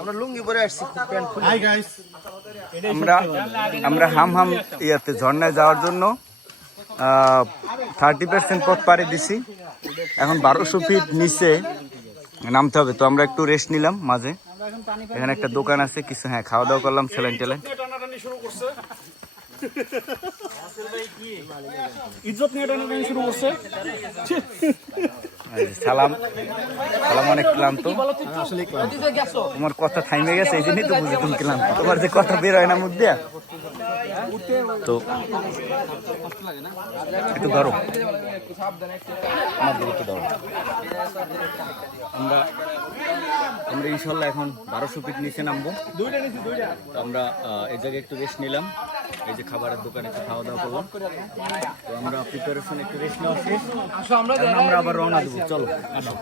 আমরা লুঙ্গি পরে আসছি, প্যান্ট খুলে। আমরা হাম ইয়াতে ঝর্ণায় যাওয়ার জন্য 30% পথ পাড়ি দিছি। এখন 1200 ফিট নিচে নামতে হবে, তো আমরা একটু রেস্ট নিলাম মাঝে। এখানে একটা দোকান আছে কিছু, হ্যাঁ খাওয়া দাওয়া করলাম, স্যালাইন টেলাইন। সালাম অনেক ক্লান্ত, তোমার কথা থাইমে গেছে, এই জন্যই তো বুঝি তুমি ক্লান্ত, তোমার যে কথা বের হয় না মুখ দিয়া। তো একটু ধরো, আমরা ইনশাল্লাহ এখন 1200 ফিট নিচে নামবো। তো আমরা এই জায়গায় একটু রেস্ট নিলাম, এই যে খাবারের দোকানে একটু খাওয়া দাওয়া করলাম। তো আমরা প্রিপারেশন একটু রেস্ট নেওয়া শেষ, আমরা আবার রওনা দেবো। চলো আসো।